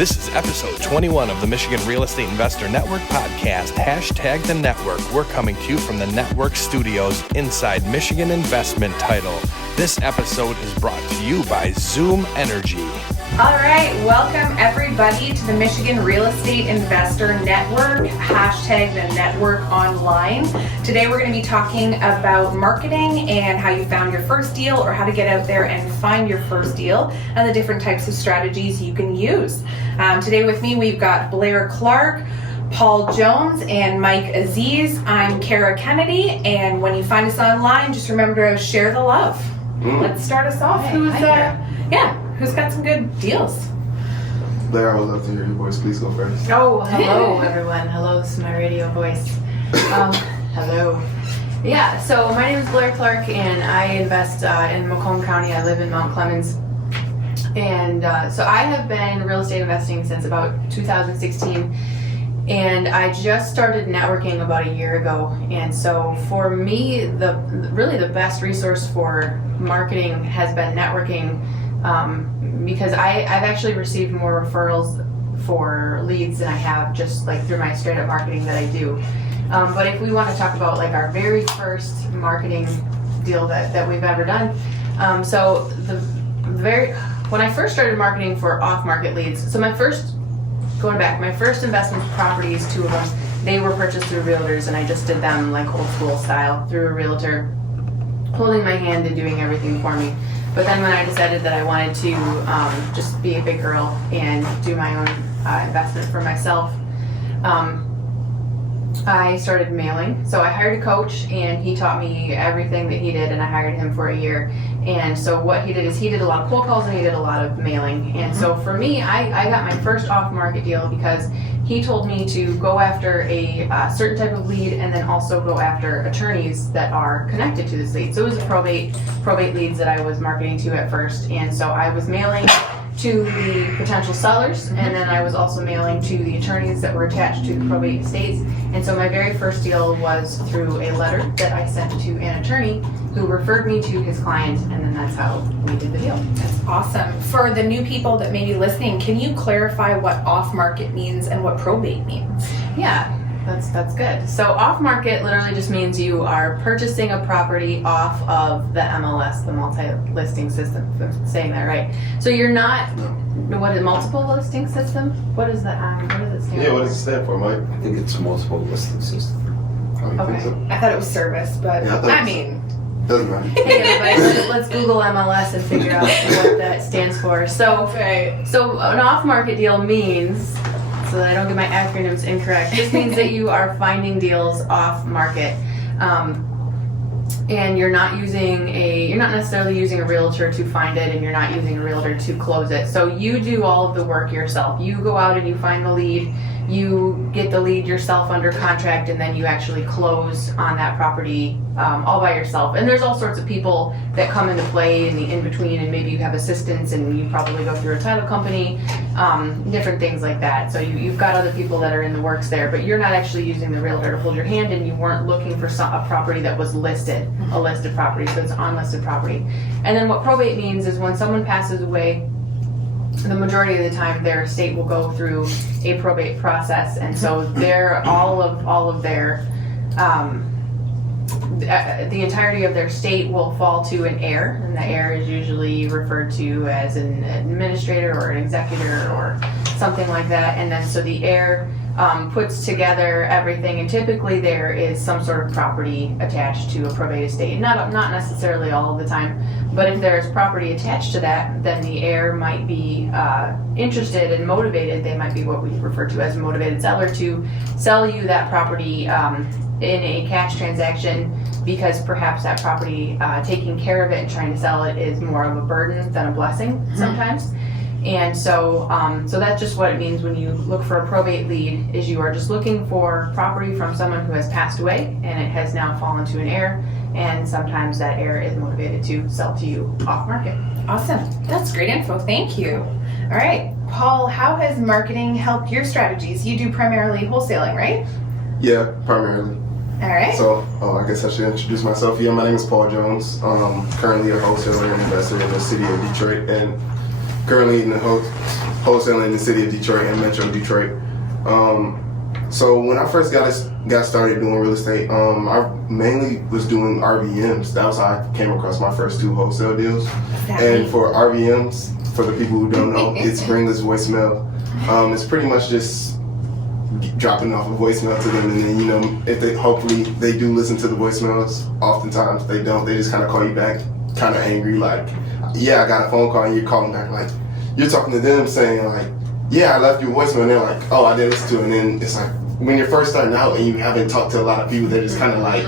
This is episode 21 of the Michigan Real Estate Investor Network podcast, hashtag the network. We're coming to you from the network studios inside Michigan Investment Title. This episode is brought to you by Xoom Energy. All right, welcome everybody to the Michigan Real Estate Investor Network, hashtag the network online. Today we're going to be talking about marketing and how you found your first deal, or how to get out there and find your first deal, and the different types of strategies you can use. Today with me we've got Blair Clark, Paul Jones, and Mike Aziz. I'm Cara Kennedy, and when you find us online, just remember to share the love. Let's start us off. Who's got some good deals? Blair, I would love to hear your voice. Please go first. Oh, hello everyone. Hello, this is my radio voice. Hello. Yeah, so my name is Blair Clark, and I invest in Macomb County. I live in Mount Clemens. And so I have been real estate investing since about 2016. And I just started networking about a year ago. And so for me, really the best resource for marketing has been networking. Because I've actually received more referrals for leads than I have just like through my straight up marketing that I do. But if we want to talk about like our very first marketing deal that we've ever done, when I first started marketing for Offmarket leads, so my first investment properties, two of them, they were purchased through realtors, and I just did them like old school style through a realtor, holding my hand and doing everything for me. But then when I decided that I wanted to just be a big girl and do my own investment for myself, I started mailing. So I hired a coach, and he taught me everything that he did, and I hired him for a year. And so what he did is he did a lot of cold calls, and he did a lot of mailing. And so for me, I got my first off-market deal because he told me to go after a certain type of lead, and then also go after attorneys that are connected to this lead. So it was a probate leads that I was marketing to at first. And so I was mailing to the potential sellers, and then I was also mailing to the attorneys that were attached to the probate estates. And so my very first deal was through a letter that I sent to an attorney who referred me to his client, and then that's how we did the deal. That's awesome. For the new people that may be listening, can you clarify what off-market means and what probate means? Yeah, that's good. So off-market literally just means you are purchasing a property off of the MLS, the multi-listing system, if I'm saying that right. So you're not, what is multiple listing system? What is that? What does it stand for? Yeah, what does it stand for, Mike? I think it's multiple listing system. Think so? I thought it was service, but Doesn't matter. Hey everybody, let's Google MLS and figure out what that stands for. So an off-market deal means, so that I don't get my acronyms incorrect, this means that you are finding deals off-market. And you're not necessarily using a realtor to find it, and you're not using a realtor to close it. So you do all of the work yourself. You go out and you find the lead, you get the lead yourself under contract, and then you actually close on that property all by yourself. And there's all sorts of people that come into play in the in-between, and maybe you have assistants, and you probably go through a title company, different things like that. So you've got other people that are in the works there, but you're not actually using the realtor to hold your hand, and you weren't looking for a property that was listed, a listed property, so it's unlisted property. And then what probate means is when someone passes away, the majority of the time their estate will go through a probate process, and so all of their the entirety of their estate will fall to an heir, and the heir is usually referred to as an administrator or an executor or something like that. And then so the heir puts together everything, and typically there is some sort of property attached to a probate estate. Not necessarily all of the time, but if there's property attached to that, then the heir might be interested and motivated. They might be what we refer to as a motivated seller to sell you that property in a cash transaction, because perhaps that property, taking care of it and trying to sell it, is more of a burden than a blessing sometimes. And so that's just what it means when you look for a probate lead, is you are just looking for property from someone who has passed away and it has now fallen to an heir, and sometimes that heir is motivated to sell to you off market. Awesome. That's great info. Thank you. All right. Paul, how has marketing helped your strategies? You do primarily wholesaling, right? Yeah, primarily. All right. So, I guess I should introduce myself. Yeah, my name is Paul Jones. Currently a wholesaler and investor in the city of Detroit. And currently in the wholesaling in the city of Detroit and Metro Detroit. So when I first got started doing real estate, I mainly was doing RVMs. That was how I came across my first 2 wholesale deals. And for RVMs, for the people who don't know, it's ringless voicemail. It's pretty much just dropping off a voicemail to them, and then if hopefully they do listen to the voicemails. Oftentimes they don't. They just kind of call you back, kind of angry, like, yeah, I got a phone call, and you're calling back like you're talking to them saying like, yeah, I left you a voicemail, and they're like, oh, I didn't listen to it. And then it's like when you're first starting out and you haven't talked to a lot of people, they're just kind of like,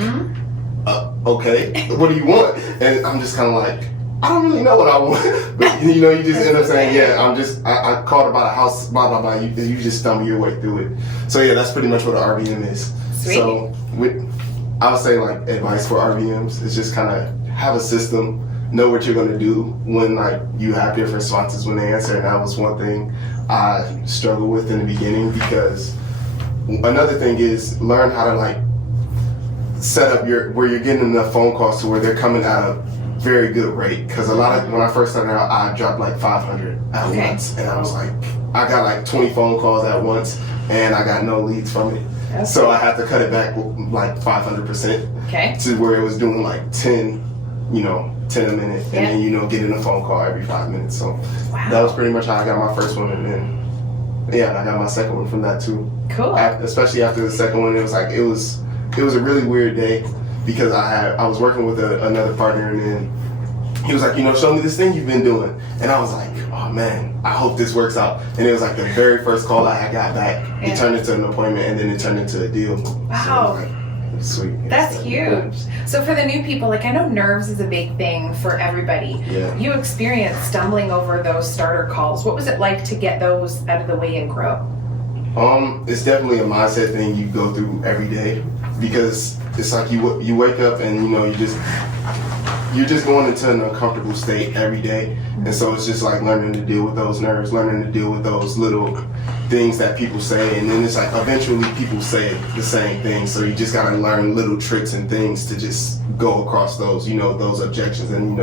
okay, what do you want? And I'm just kind of like, I don't really know what I want, but you just end up saying, yeah, I called about a house, blah, blah, blah. You just stumble your way through it. So yeah, that's pretty much what an RVM is. Sweet. So I would say like advice for RVMs is just kind of have a system, know what you're gonna do when like you have different responses when they answer. And that was one thing I struggled with in the beginning, because another thing is learn how to like set up where you're getting enough phone calls to where they're coming at a very good rate. Because a lot of when I first started out, I dropped like 500 at once, and I was like, I got like 20 phone calls at once, and I got no leads from it. Okay. So I had to cut it back like 500% to where it was doing like 10 a minute, and then getting a phone call every 5 minutes. So that was pretty much how I got my first one, and then I got my second one from that too. Cool. Especially after the second one, it was a really weird day, because I was working with another partner, and then he was like, show me this thing you've been doing, and I was like, oh man, I hope this works out. And it was like the very first call I got back, it turned into an appointment, and then it turned into a deal. Wow. So sweet. That's huge. So for the new people, like, I know nerves is a big thing for everybody. Yeah. You experienced stumbling over those starter calls. What was it like to get those out of the way and grow? It's definitely a mindset thing you go through every day, because it's like you wake up and you're just going into an uncomfortable state every day, and so it's just like learning to deal with those nerves, learning to deal with those little things that people say, and then it's like eventually people say the same thing, so you just gotta learn little tricks and things to just go across those those objections and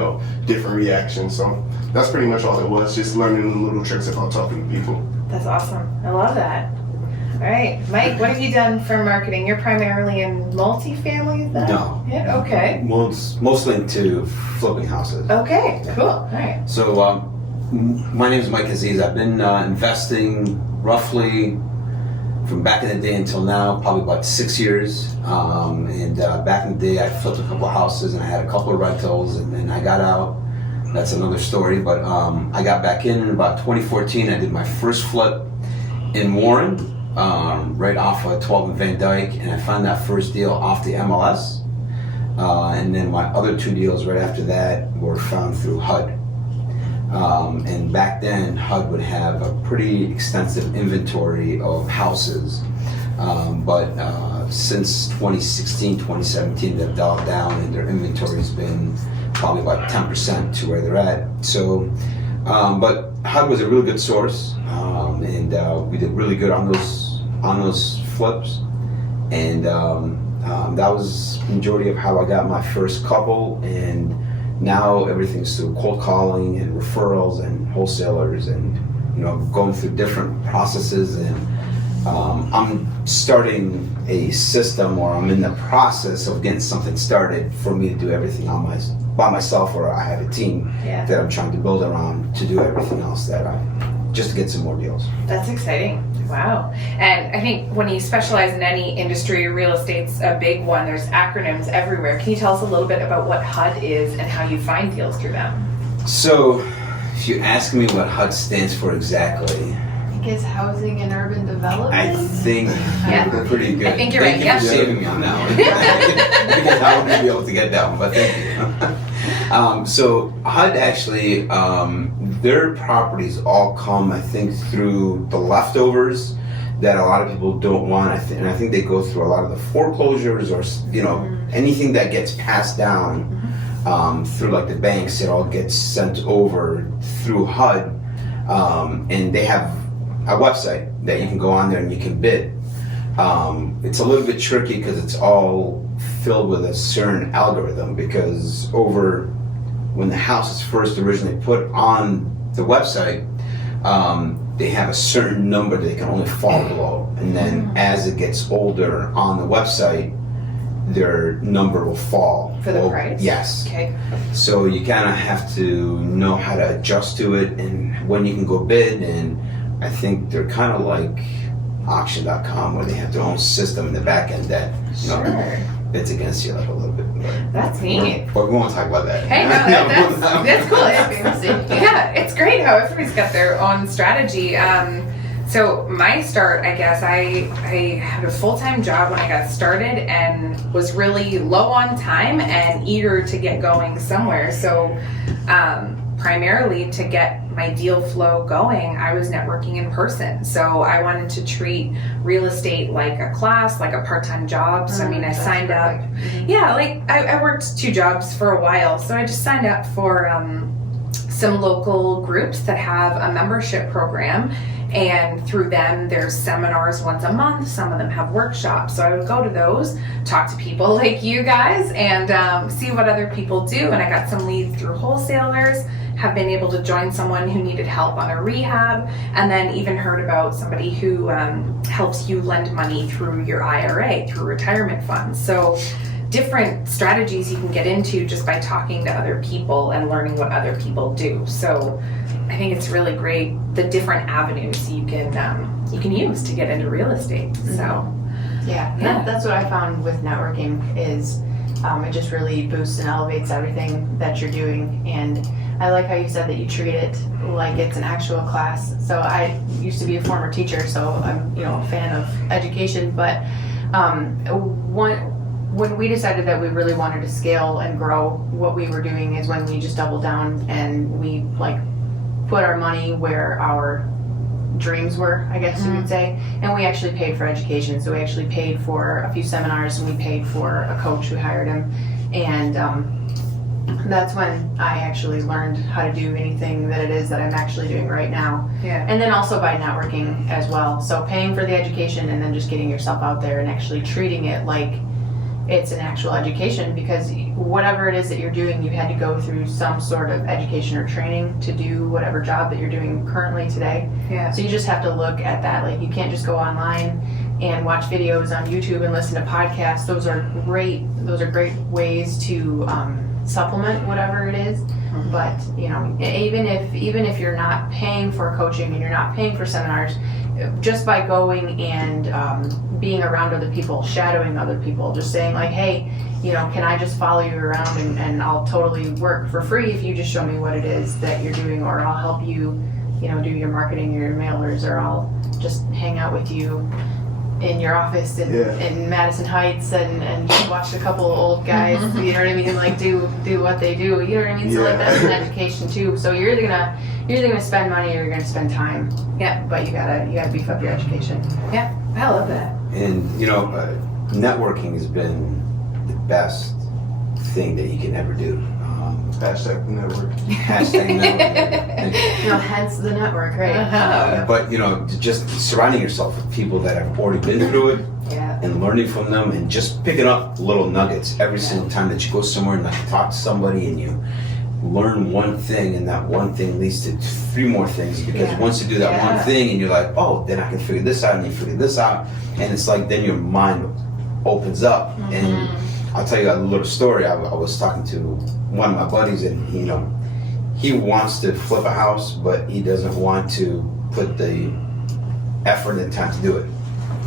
different reactions. So that's pretty much all it was, just learning the little tricks about talking to people. That's awesome. I love that. All right, Mike, what have you done for marketing? You're primarily in multifamily then? No. Yeah, okay. Mostly into flipping houses. Okay, cool. All right. So my name is Micah Zenith. I've been investing roughly from back in the day until now, probably about 6 years. And back in the day, I flipped a couple of houses and I had a couple of rentals, and then I got out. That's another story. But I got back in about 2014. I did my first flip in Warren. Right off of 12 and Van Dyke, and I found that first deal off the MLS, and then my other 2 deals right after that were found through HUD. And back then HUD would have a pretty extensive inventory of houses, but since 2016, 2017 they've dialed down, and their inventory's been probably about 10% to where they're at. So but HUD was a really good source, and we did really good on those flips, and that was the majority of how I got my first couple. And now everything's through cold calling and referrals and wholesalers, and going through different processes. And I'm starting a system, or I'm in the process of getting something started for me to do everything by myself, or I have a team that I'm trying to build around to do everything else just to get some more deals. That's exciting. Wow. And I think when you specialize in any industry, real estate's a big one. There's acronyms everywhere. Can you tell us a little bit about what HUD is and how you find deals through them? So if you ask me what HUD stands for exactly, I think it's Housing and Urban Development. I think you're pretty good. I think you're right. Thank you for saving me on that one. Because I wouldn't be able to get that one, but thank you. So HUD actually, their properties all come, I think, through the leftovers that a lot of people don't want. And I think they go through a lot of the foreclosures, or anything that gets passed down through like the banks. It all gets sent over through HUD, and they have a website that you can go on there and you can bid. It's a little bit tricky because it's all filled with a certain algorithm, because when the house is first originally put on the website, they have a certain number they can only fall below, and then as it gets older on the website, their number will fall. For the price? Yes. Okay. So you kind of have to know how to adjust to it and when you can go bid, and I think they're kind of like auction.com where they have their own system in the back end that, you know, Sure. bids against you like a little bit. That's neat. But we won't talk about that. Hey, no, that's cool. Yeah, it's great how everybody's got their own strategy. So my start, I guess, I had a full-time job when I got started and was really low on time and eager to get going somewhere. So primarily to get my deal flow going, I was networking in person. So I wanted to treat real estate like a class, like a part-time job. So I mean, I signed up. Yeah, like I worked 2 jobs for a while. So I just signed up for some local groups that have a membership program. And through them, there's seminars once a month. Some of them have workshops. So I would go to those, talk to people like you guys, and see what other people do. And I got some leads through wholesalers, have been able to join someone who needed help on a rehab, and then even heard about somebody who helps you lend money through your IRA, through retirement funds. So different strategies you can get into just by talking to other people and learning what other people do. So I think it's really great, the different avenues you can use to get into real estate. So Yeah, that's what I found with networking is it just really boosts and elevates everything that you're doing. And I like how you said that you treat it like it's an actual class. So I used to be a former teacher, so I'm a fan of education. But when we decided that we really wanted to scale and grow, what we were doing is when we just doubled down and we put our money where our dreams were, I guess you would say, and we actually paid for education. So we actually paid for a few seminars, and we paid for a coach who hired him, and that's when I actually learned how to do anything that it is that I'm actually doing right now. yeah. And then also by networking as well. So paying for the education and then just getting yourself out there and actually treating it like it's an actual education, because whatever it is that you're doing, you had to go through some sort of education or training to do whatever job that you're doing currently today. Yeah. So you just have to look at that. Like, you can't just go online and watch videos on YouTube and listen to podcasts. Those are great ways to supplement whatever it is. But even if you're not paying for coaching and you're not paying for seminars, just by going and being around other people, shadowing other people, just saying like, hey, can I just follow you around and I'll totally work for free if you just show me what it is that you're doing, or I'll help you, do your marketing, your mailers, or I'll just hang out with you in your office in Madison Heights and watch a couple of old guys, you know what I mean, and like do what they do, you know what I mean? So like that's an education too. So you're either gonna spend money or you're gonna spend time. Yeah. But you gotta beef up your education. Yeah, I love that. And networking has been the best thing that you can ever do. Hashtag the network. Hashtag networking. Hence the network, right? But just surrounding yourself with people that have already been through it, Yeah. and learning from them, and just picking up little nuggets every single time that you go somewhere and talk to somebody, and you learn one thing, and that one thing leads to 3 more things, because once you do that one thing and you're like, oh, then I can figure this out, and you figure this out, and it's like then your mind opens up. And I'll tell you a little story. I was talking to one of my buddies, and he wants to flip a house, but he doesn't want to put the effort and time to do it.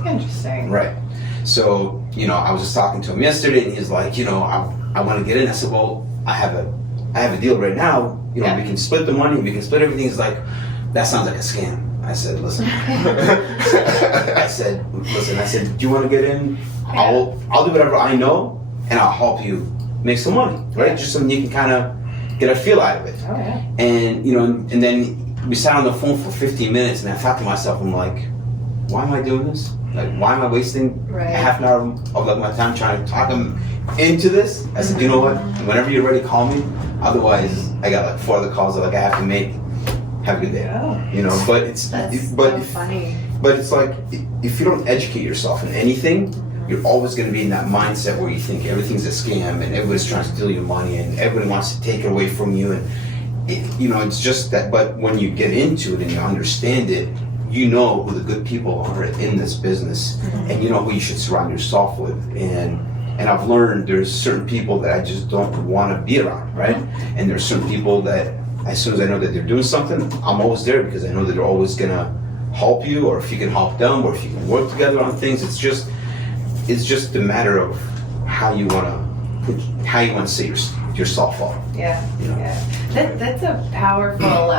Interesting. Right. So, I was just talking to him yesterday, and he's like, I want to get in. I said, well, I have a deal right now. We can split the money, we can split everything. He's like, that sounds like a scam. I said, listen. I said, do you want to get in? I'll do whatever I know, and I'll help you make some money, right? Yeah. Just so you can kind of get a feel out of it. Oh, yeah. And and then we sat on the phone for 15 minutes, and I thought to myself, I'm like, why am I doing this? Like, why am I wasting half an hour of my time trying to talk him into this? I said, you know what? Whenever you're ready, call me. Otherwise, I got 4 other calls that I have to make. Have a good day. Oh. But it's funny. But it's like, if you don't educate yourself in anything, you're always going to be in that mindset where you think everything's a scam and everybody's trying to steal your money and everybody wants to take it away from you. And it's just that. But when you get into it and you understand it, you know who the good people are in this business, and you know who you should surround yourself with. And I've learned there's certain people that I just don't want to be around, right? And there's certain people that as soon as I know that they're doing something, I'm always there because I know that they're always gonna help you, or if you can help them, or if you can work together on things. It's just a matter of how you want to set yourself up. Yeah, You know? yeah. That's a powerful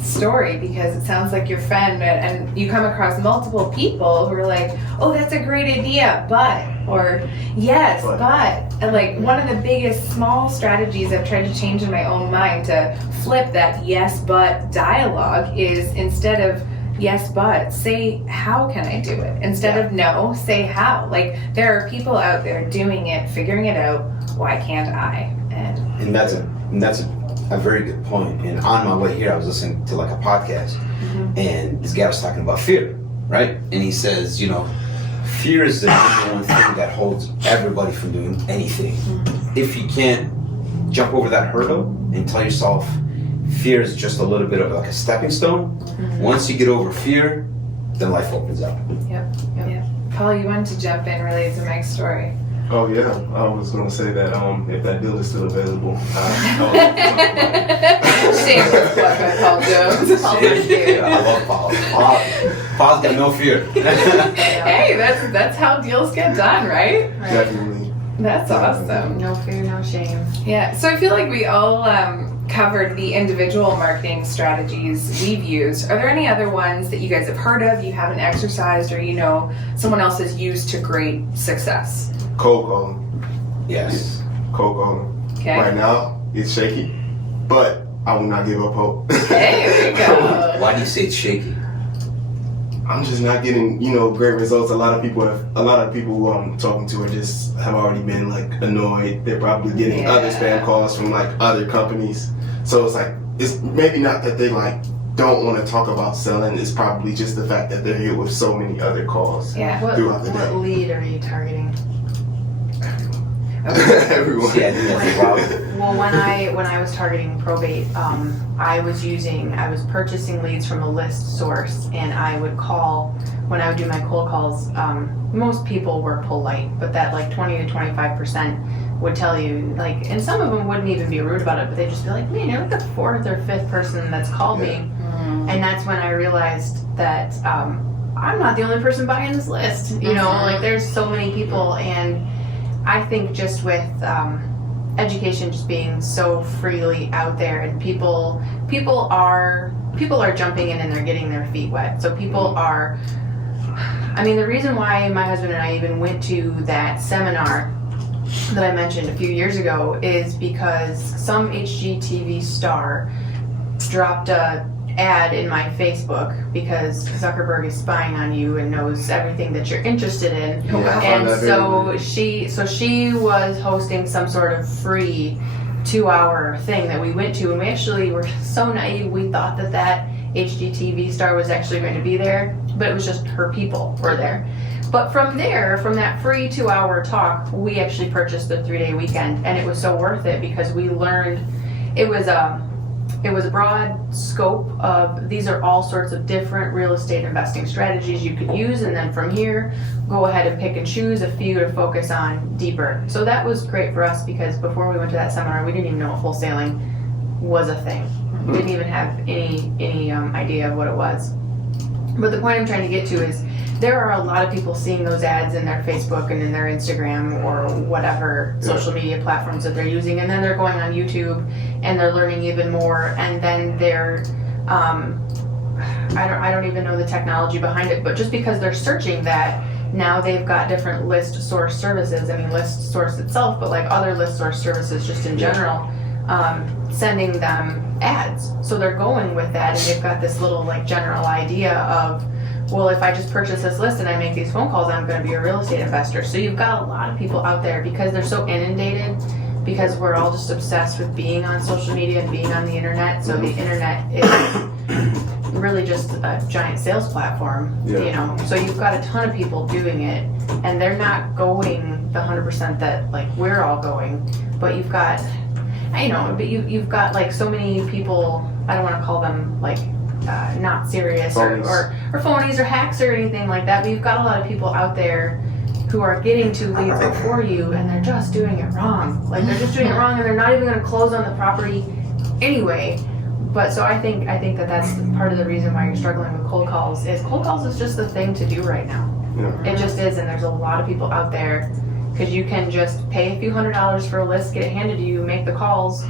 story, because it sounds like your friend, and you come across multiple people who are like, oh, that's a great idea, but, or yes, but. And like one of the biggest small strategies I've tried to change in my own mind to flip that yes, but dialogue is, instead of yes, but, say, how can I do it? Instead of no, say how. Like, there are people out there doing it, figuring it out. Why can't I? And that's a very good point. And on my way here, I was listening to like a podcast, and this guy was talking about fear, right? And he says, fear is the number one thing that holds everybody from doing anything. If you can't jump over that hurdle and tell yourself fear is just a little bit of like a stepping stone, once you get over fear, then life opens up. Yep. Paul, you wanted to jump in related to Mike's story. Oh yeah, I was gonna say that if that deal is still available, Shameless plug by Paul Jones. I love Paul. Paul's got no fear. Hey, that's how deals get done, right? definitely. That's awesome. No fear, no shame. Yeah, so I feel like we all covered the individual marketing strategies we've used. Are there any other ones that you guys have heard of, you haven't exercised, or someone else has used to great success? Cold calling. Yes. Cold calling. Okay. Right now, it's shaky, but I will not give up hope. Hey, there we go. Why do you say it's shaky? I'm just not getting, great results. A lot of people who I'm talking to have already been like annoyed. They're probably getting other spam calls from like other companies. So it's like, it's maybe not that they like don't want to talk about selling. It's probably just the fact that they're hit with so many other calls throughout the day. What lead are you targeting? Everyone. Yeah, I think that's the problem. Well, when I was targeting probate, I was purchasing leads from a list source, and I would call, when I would do my cold calls, most people were polite, but that like 20 to 25% would tell you, like, and some of them wouldn't even be rude about it, but they'd just be like, man, you're like the fourth or fifth person that's called me. And that's when I realized that I'm not the only person buying this list. Like there's so many people, and I think just with education just being so freely out there, and people are jumping in and they're getting their feet wet. So people are, the reason why my husband and I even went to that seminar that I mentioned a few years ago is because some HGTV star dropped a ad in my Facebook because Zuckerberg is spying on you and knows everything that you're interested in. And so she was hosting some sort of free 2-hour thing that we went to, and we actually were so naive, we thought that HGTV star was actually going to be there, but it was just her people were there. But from that free 2-hour talk, we actually purchased the 3-day weekend, and it was so worth it because we learned it was a broad scope of, these are all sorts of different real estate investing strategies you could use, and then from here, go ahead and pick and choose a few to focus on deeper. So that was great for us because before we went to that seminar, we didn't even know wholesaling was a thing. We didn't even have any idea of what it was. But the point I'm trying to get to is there are a lot of people seeing those ads in their Facebook and in their Instagram or whatever social media platforms that they're using, and then they're going on YouTube and they're learning even more, and then they're I don't even know the technology behind it, but just because they're searching that, now they've got different list source services. List source itself, but like other list source services just in general, sending them ads. So they're going with that, and they've got this little like general idea of, well, if I just purchase this list and I make these phone calls, I'm going to be a real estate investor. So you've got a lot of people out there because they're so inundated, because we're all just obsessed with being on social media and being on the internet. So the internet is really just a giant sales platform, So you've got a ton of people doing it, and they're not going the 100% that like we're all going, but you've got, but you've got like so many people, I don't want to call them like not serious or phonies or hacks or anything like that, but you've got a lot of people out there who are getting to leads before you and they're just doing it wrong. Like they're just doing it wrong and they're not even going to close on the property anyway. But so I think that that's part of the reason why you're struggling with cold calls is just the thing to do right now. Yeah. It just is, and there's a lot of people out there because you can just pay a few $100s for a list, get it handed to you, make the calls,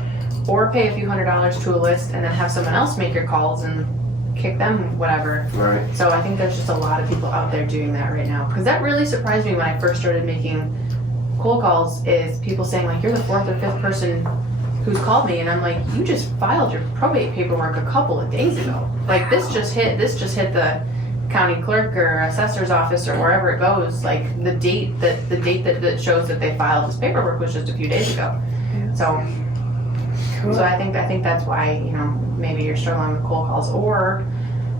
or pay a few $100s to a list and then have someone else make your calls and kick them whatever. Right. So I think there's just a lot of people out there doing that right now because that really surprised me when I first started making cold calls is people saying like you're the 4th or 5th person who's called me, and I'm like, you just filed your probate paperwork a couple of days ago. Like this just hit the county clerk or assessor's office or wherever it goes. Like the date that shows that they filed this paperwork was just a few days ago. So cool. So I think that's why maybe you're struggling with cold calls, or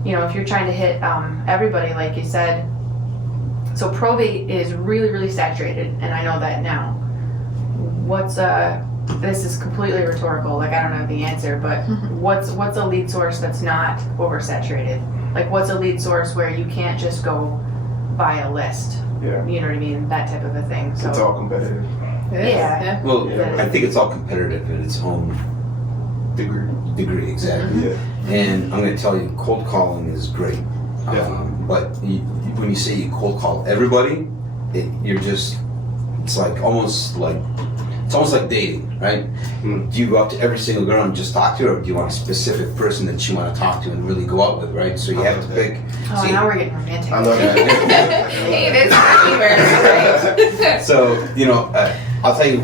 if you're trying to hit everybody like you said. So probate is really, really saturated, and I know that now. This is completely rhetorical, like I don't know the answer, but what's a lead source that's not oversaturated? Like what's a lead source where you can't just go buy a list? Yeah. You know what I mean? That type of a thing. So It's all competitive. yeah. Well, Yeah. I think it's all competitive in its own degree, exactly. Yeah. And I'm going to tell you, cold calling is great. Yeah. But when you say you cold call everybody, it's almost like dating, right? Mm. Do you go up to every single girl and just talk to her, or do you want a specific person that you want to talk to and really go out with, right? So you have to pick. Oh, See, now we're getting romantic. I love that. Hey, it is pretty right. so, I'll tell you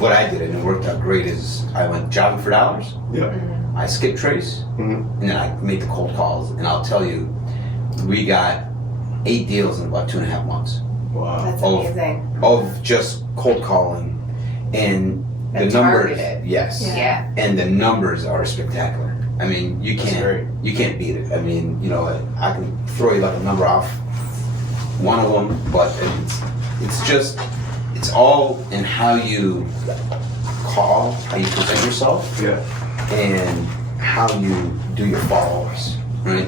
what I did, and it worked out great, is I went jobbing for dollars, Yeah. I skipped trace, Mm-hmm. and then I made the cold calls, and I'll tell you, we got 8 deals in about 2.5 months Wow. That's amazing. of just cold calling, and the And numbers, targeted. yes, Yeah. and the numbers are spectacular. I mean, you That's great. can't beat it. I mean, I can throw you like a number off one of them, but it's all in how you call, how you present yourself, Yeah. and how you do your follow-ups, right?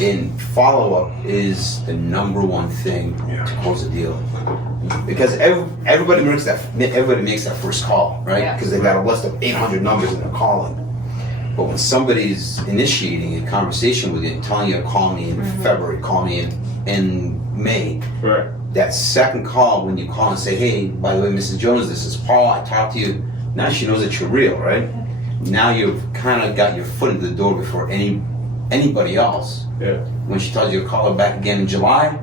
And follow-up is the number one thing to close a deal, because everybody makes that first call, right? Yeah. Because they've got a list of 800 numbers and they're calling. But when somebody's initiating a conversation with you and telling you to call me in February, call me in May, Right. that second call when you call and say, hey, by the way, Mrs. Jones, this is Paul, I talked to you. Now she knows that you're real, right? Now you've kind of got your foot in the door before anybody else. Yeah. When she tells you to call her back again in July,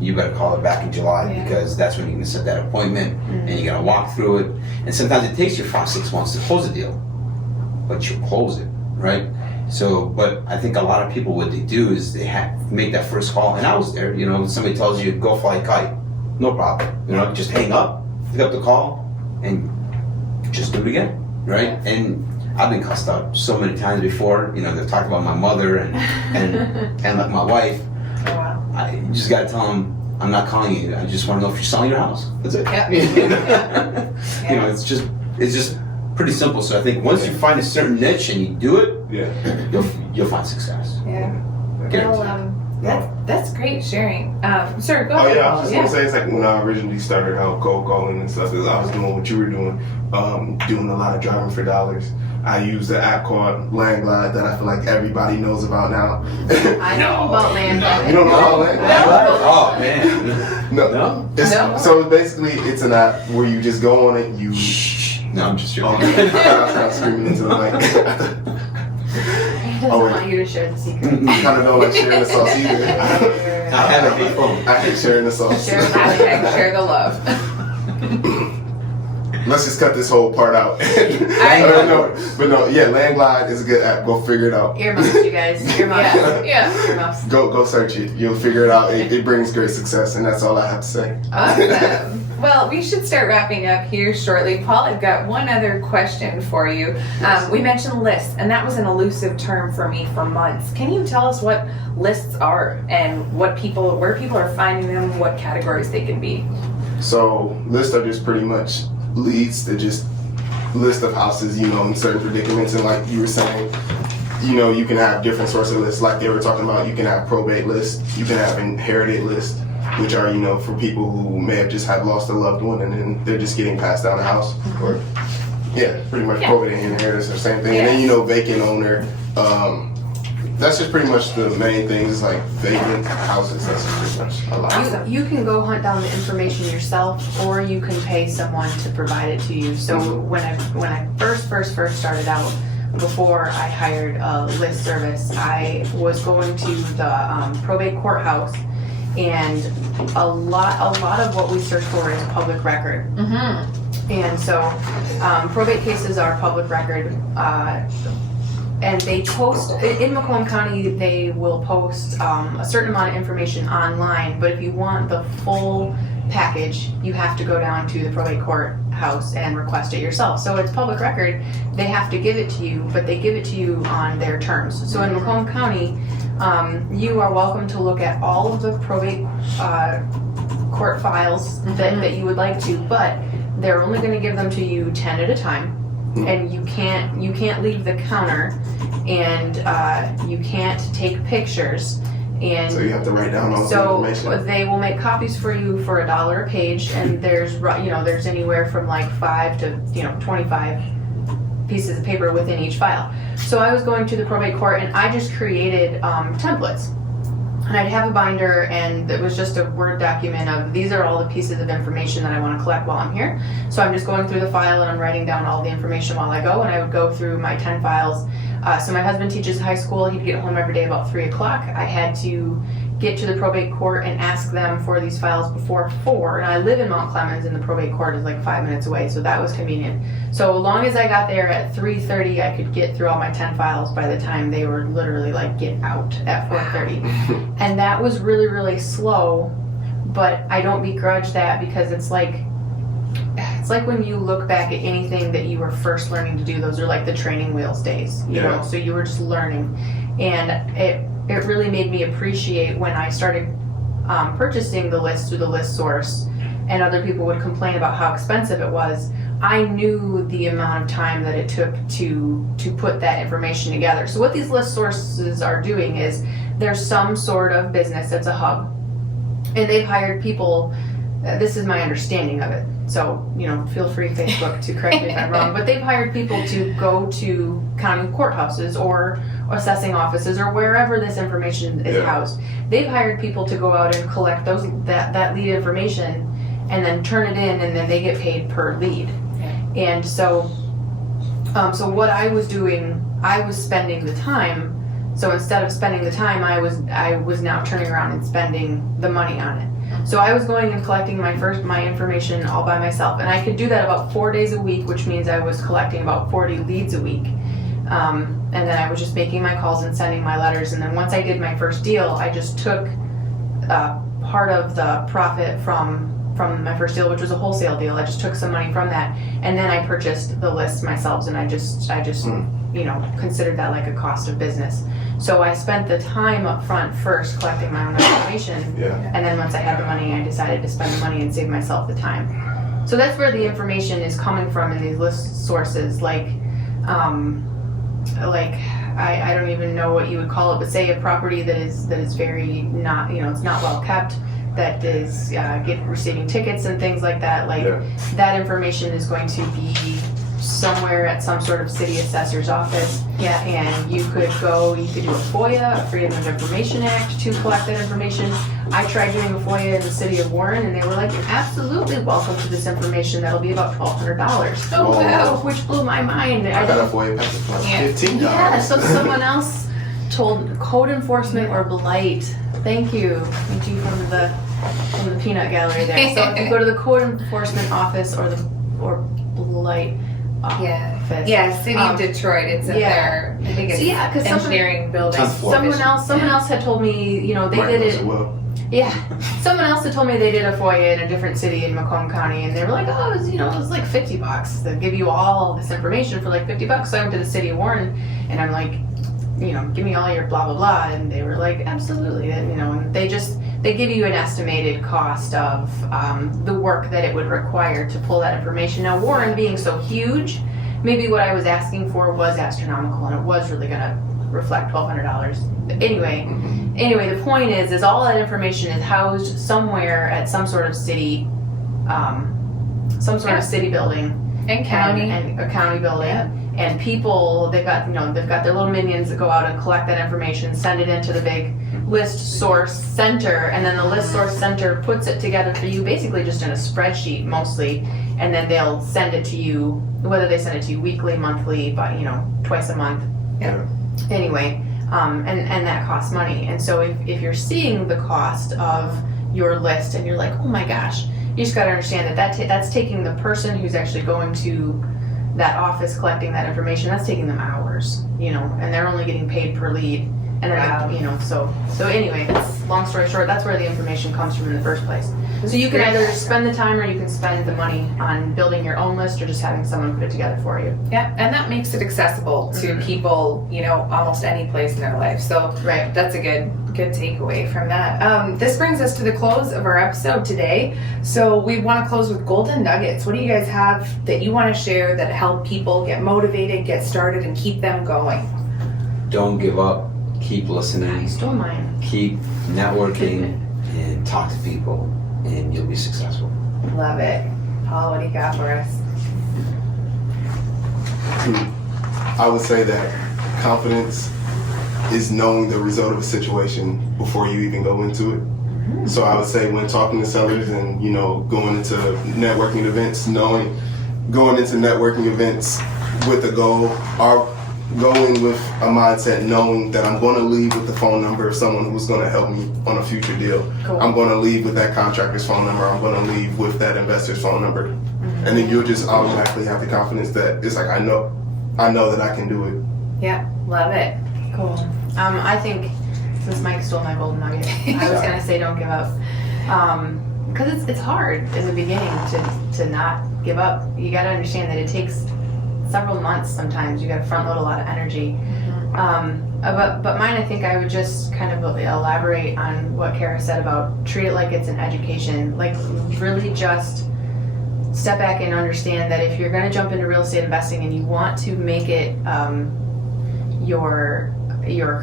you better call her back in July, Yeah. because that's when you're going to set that appointment and you got to walk through it. And sometimes it takes you 5-6 months to close a deal, but you close it, right? So, but I think a lot of people, what they do is they make that first call, and I was there, somebody tells you go fly a kite, no problem, just hang up, pick up the call, and just do it again, right? And I've been cussed out so many times before, they've talked about my mother and like my wife. Oh, wow. I just gotta tell them, I'm not calling you, I just want to know if you're selling your house. That's it. Yep. It's just pretty simple. So I think once you find a certain niche and you do it, Yeah. you'll find success. Yeah. Guaranteed. Well, that's great sharing. Sir, go Oh ahead. yeah, I was just Yeah. gonna say, it's like when I originally started out cold calling and stuff, is I was doing what you were doing, doing a lot of driving for dollars. I used an app called Landlord that I feel like everybody knows about now. I know about landlord. You don't know about Landlord? Oh man. No. It's, No. So basically, it's an app where you just go on it. You. No, I'm just Oh, joking. I was kind of screaming into the mic. He doesn't Oh, wait. want you to share the secret. I kind of don't like sharing the sauce either. I have a big phone. I hate sharing the sauce. Share the Share the love. Let's just cut this whole part out. Yeah, Landglide is a good app. Go figure it out. earmuffs, you guys. Earmuffs. Yeah. Earmuffs. Go search it. You'll figure it out. It brings great success, and that's all I have to say. Awesome. Well, we should start wrapping up here shortly. Paul, I've got one other question for you. We mentioned lists, and that was an elusive term for me for months. Can you tell us what lists are and where people are finding them, what categories they can be? So lists are just pretty much leads that just list of houses, you know, in certain predicaments. And like you were saying, you know, you can have different sorts of lists. Like they were talking about, you can have probate lists, you can have inherited lists, which are, you know, for people who may have just had lost a loved one and then they're just getting passed down the house. Or, yeah, pretty much probate and inheritance are the same thing. And then, you know, vacant owner. That's just pretty much the main things, like vacant houses. That's just pretty much a lot. You can go hunt down the information yourself, or you can pay someone to provide it to you. So when I first started out, before I hired a list service, I was going to the probate courthouse, and a lot of what we search for is public record. And so probate cases are public record. And they post, in Macomb County, they will post a certain amount of information online, but if you want the full package, you have to go down to the probate courthouse and request it yourself. So it's public record, they have to give it to you, but they give it to you on their terms. So in Macomb County, you are welcome to look at all of the probate court files that you would like to, but they're only going to give them to you 10 at a time. And you can't leave the counter, and you can't take pictures, and so you have to write down all the information. So they will make copies for you for $1 a page, and there's anywhere from like 5 to 25 pieces of paper within each file. So I was going to the probate court, and I just created templates. And I'd have a binder, and it was just a Word document of, these are all the pieces of information that I want to collect while I'm here. So I'm just going through the file, and I'm writing down all the information while I go, and I would go through my 10 files. So my husband teaches high school. He'd get home every day about 3 o'clock. I had to get to the probate court and ask them for these files before 4. And I live in Mount Clemens, and the probate court is like 5 minutes away, so that was convenient. So long as I got there at 3:30, I could get through all my 10 files by the time they were literally like, get out at 4:30. And that was really, really slow, but I don't begrudge that, because it's like when you look back at anything that you were first learning to do, those are like the training wheels days, you know, so you were just learning. And it really made me appreciate when I started purchasing the list through the list source, and other people would complain about how expensive it was. I knew the amount of time that it took to put that information together. So what these list sources are doing is, there's some sort of business that's a hub, and they've hired people, this is my understanding of it, so, you know, feel free, Facebook, to correct me if I'm wrong, but they've hired people to go to county courthouses or assessing offices or wherever this information is housed. They've hired people to go out and collect that lead information and then turn it in, and then they get paid per lead. And so what I was doing, I was spending the time. So instead of spending the time, I was now turning around and spending the money on it. So I was going and collecting my information all by myself, and I could do that about 4 days a week, which means I was collecting about 40 leads a week. And then I was just making my calls and sending my letters. And then once I did my first deal, I just took part of the profit from my first deal, which was a wholesale deal. I just took some money from that, and then I purchased the list myself, and I just considered that like a cost of business. So I spent the time up front first collecting my own information, and then once I had the money, I decided to spend the money and save myself the time. So that's where the information is coming from in these list sources, like I don't even know what you would call it, but say a property that is very not, it's not well kept, that is receiving tickets and things like that. That information is going to be somewhere at some sort of city assessor's office. And you could do a FOIA, a Freedom of Information Act, to collect that information. I tried doing a FOIA in the city of Warren, and they were like, "You're absolutely welcome to this information. That'll be about $1,200. Oh, wow. Which blew my mind. I got a FOIA package for $15. Yeah, so someone else told code enforcement or blight. Thank you from the peanut gallery there. So if you go to the code enforcement office or blight office. Yeah, City of Detroit. It's in there. I think it's engineering building. Someone else had told me, they did it. Someone else had told me they did a FOIA in a different city in Macomb County, and they were like, "Oh, it was like $50. They'll give you all this information for like $50." So I went to the city of Warren, and I'm like, give me all your blah blah blah, and they were like, "Absolutely," and they give you an estimated cost of the work that it would require to pull that information. Now, Warren being so huge, maybe what I was asking for was astronomical, and it was really gonna reflect $1,200. Anyway, the point is all that information is housed somewhere at some sort of city, city building. And county. And a county building. Yeah. And people, they've got their little minions that go out and collect that information, send it into the big list source center, and then the list source center puts it together for you, basically just in a spreadsheet mostly, and then they'll send it to you, whether they send it to you weekly, monthly, but twice a month. Yeah. Anyway, and that costs money. And so if you're seeing the cost of your list and you're like, oh my gosh, you just got to understand that's taking the person who's actually going to that office collecting that information, that's taking them hours, and they're only getting paid per lead. And Wow. So anyway, that's long story short, that's where the information comes from in the first place. So you can either spend the time or you can spend the money on building your own list or just having someone put it together for you. Yeah, and that makes it accessible to people, almost any place in their life. So Right. that's a good takeaway from that. This brings us to the close of our episode today. So we want to close with golden nuggets. What do you guys have that you want to share that help people get motivated, get started, and keep them going? Don't give up. Keep listening. I stole mine. Keep networking and talk to people, and you'll be successful. Love it. Paul, what do you got for us? I would say that confidence is knowing the result of a situation before you even go into it. So I would say when talking to sellers and going into networking events, going into networking events with a goal, or going with a mindset knowing that I'm going to leave with the phone number of someone who's going to help me on a future deal. Cool. I'm going to leave with that contractor's phone number. I'm going to leave with that investor's phone number. And then you'll just automatically have the confidence that it's like, I know that I can do it. Yeah, love it. Cool. I think, since Mike stole my golden nugget, I was going to say don't give up. Because it's hard in the beginning to not give up. You got to understand that it takes several months sometimes. You got to front load a lot of energy. But mine, I think I would just kind of elaborate on what Cara said about treat it like it's an education. Like really just step back and understand that if you're going to jump into real estate investing and you want to make it your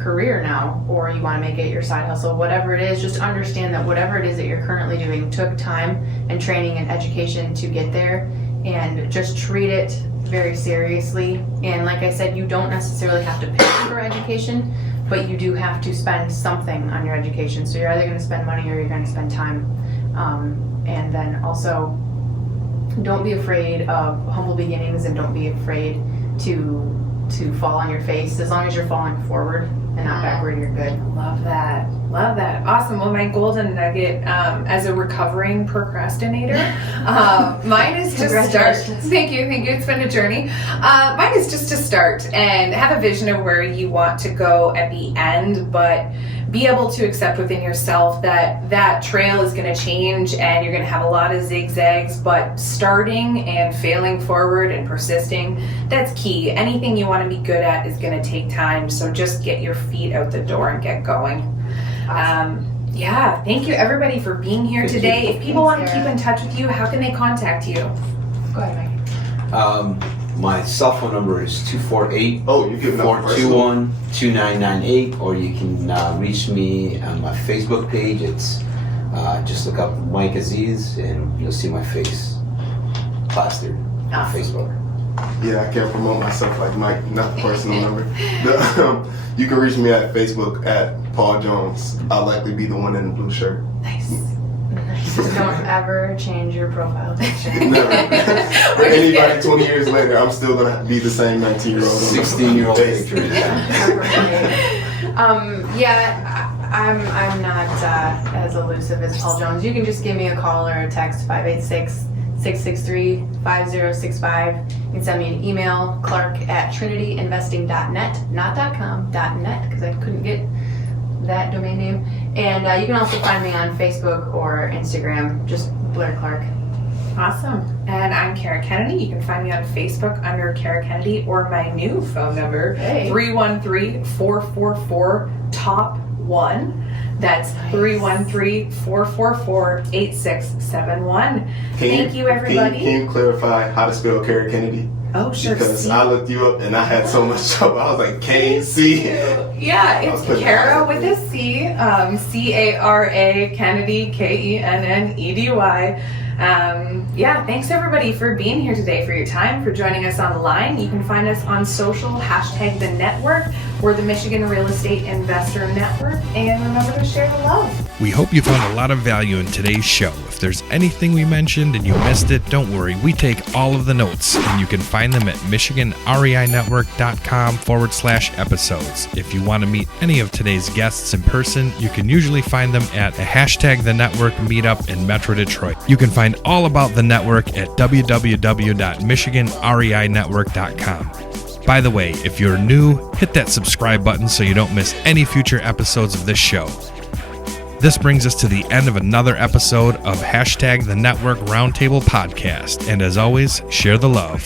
career now, or you want to make it your side hustle, whatever it is, just understand that whatever it is that you're currently doing took time and training and education to get there, and just treat it very seriously. And like I said, you don't necessarily have to pay for education, but you do have to spend something on your education. So you're either going to spend money or you're going to spend time. And then also, don't be afraid of humble beginnings, and don't be afraid to fall on your face. As long as you're falling forward and not backward, you're good. Love that. Love that. Awesome. Well, my golden nugget as a recovering procrastinator, mine is to start. Thank you. It's been a journey. Mine is just to start and have a vision of where you want to go at the end, but be able to accept within yourself that that trail is going to change and you're going to have a lot of zigzags, but starting and failing forward and persisting, that's key. Anything you want to be good at is going to take time, so just get your feet out the door and get going. Awesome. Yeah, thank you everybody for being here today. If people want to keep Sarah. in touch with you, how can they contact you? Go ahead, Mike. My cell phone number is 248 Oh, you're giving up personal. 421-2998, or you can reach me on my Facebook page. It's just look up Micah Aziz and you'll see my face plastered on Facebook. Yeah, I can't promote myself like Mike, not the personal number. You can reach me at Facebook at Paul Jones. I'll likely be the one in the blue shirt. Nice. Don't ever change your profile picture. Never. Anybody 20 years later, I'm still gonna be the same 19-year-old. 16-year-old picture. I'm not as elusive as Paul Jones. You can just give me a call or a text, 586-663-5065. You can send me an email, clark@trinityinvesting.net, not .com, .net, because I couldn't get that domain name. And you can also find me on Facebook or Instagram, just Blair Clark. Awesome. And I'm Cara Kennedy. You can find me on Facebook under Cara Kennedy, or my new phone number, 313-444-TOP1. That's 313-444-8671. Thank you, everybody. Can you clarify how to spell Cara Kennedy? Oh, sure. Because C. I looked you up and I had so much trouble. I was like, K-C. Yeah, it's Cara with a C. C-A-R-A, Kennedy, K-E-N-N-E-D-Y. Yeah, thanks everybody for being here today, for your time, for joining us online. You can find us on social, hashtag the network. We're the Michigan Real Estate Investor Network, and remember to share the love. We hope you found a lot of value in today's show. If there's anything we mentioned and you missed it, don't worry. We take all of the notes, and you can find them at michiganreinetwork.com/episodes. If you want to meet any of today's guests in person, you can usually find them at a hashtag the network meetup in Metro Detroit. You can find all about the network at www.michiganreinetwork.com. By the way, if you're new, hit that subscribe button so you don't miss any future episodes of this show. This brings us to the end of another episode of Hashtag the Network Roundtable Podcast. And as always, share the love.